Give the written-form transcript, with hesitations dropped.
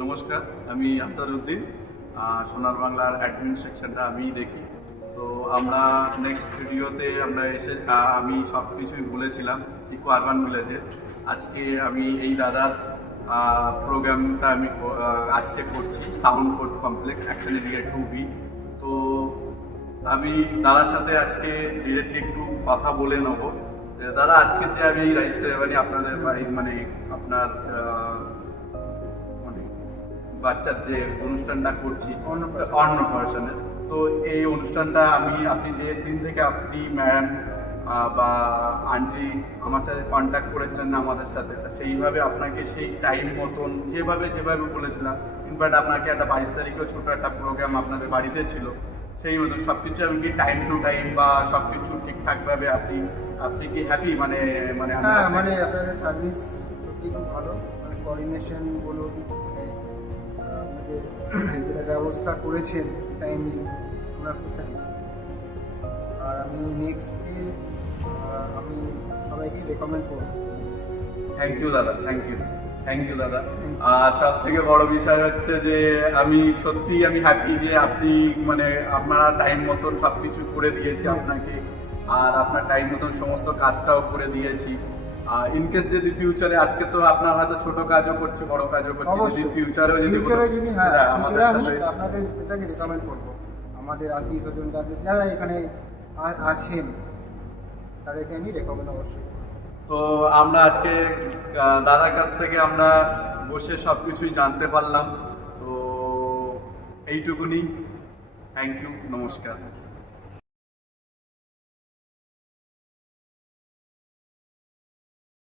নমস্কার, আমি আসাদুদ্দিন। সোনার বাংলার অ্যাডমিন সেকশনটা আমিই দেখি। তো আমরা নেক্সট ভিডিওতে আমরা এসে আমি সব কিছুই বলেছিলাম ইকো আরবান ভিলেজে। আজকে আমি এই দাদার প্রোগ্রামটা আমি আজকে করছি, sound code complex action area 2B। তো আমি দাদার সাথে আজকে ডিরেক্টলি একটু কথা বলে নেবো। দাদা, আজকে যে আমি এই রাইস সেরেমনি আপনাদের বাড়ি মানে আপনার বাচ্চার যে অনুষ্ঠানটা করছি অন্নপ্রাশনের, তো এই অনুষ্ঠানটা আপনি যে দিন থেকে আপনি ম্যাডাম বা আন্টি আমার সাথে কন্ট্যাক্ট করেছিলেন না আমাদের সাথে, সেইভাবে আপনাকে সেই টাইম মতন যেভাবে বলেছিলাম, ইনফ্যাক্ট আপনাকে একটা 22 তারিখেও ছোটো একটা প্রোগ্রাম আপনাদের বাড়িতে ছিল, সেই মতন সব কিছু আমি কি টাইম টু টাইম বা সব কিছু ঠিকঠাকভাবে আপনি কি হ্যাপি? মানে আপনাদের সার্ভিস সত্যি খুব ভালো, মানে কোঅর্ডিনেশন বলুন, আপনাদের যেটা ব্যবস্থা করেছেন টাইমলি, আমরা খুব স্যাটিসফাইড। আর আমি নেক্সট ডে আমি সবাইকে রেকমেন্ড করব। থ্যাংক ইউ দাদা, থ্যাংক ইউ দাদা। আর সব থেকে বড় বিষয় হচ্ছে যে আমি হ্যাপি যে আপনি মানে আপনারা টাইম মতন সব কিছু করে দিয়েছি আপনাকে, আর আপনার টাইম মতন সমস্ত কাজটাও করে দিয়েছি। ইনকেস যদি ফিউচারে, আজকে তো আপনার হয়তো ছোট কাজও করছে, বড় কাজও করছে, যদি ফিউচারেও যদি আমাদের সাথে আপনাদের এটাকে রেকমেন্ড করব। আমাদের আত্মীয় স্বজন যারা এখানে আছেন তাদেরকে আমি রেকমেন্ড অবশ্যই। তো আমরা আজকে দাদার কাছ থেকে আমরা বসে সব কিছুই জানতে পারলাম। তো এইটুকুনি। থ্যাংক ইউ, নমস্কার।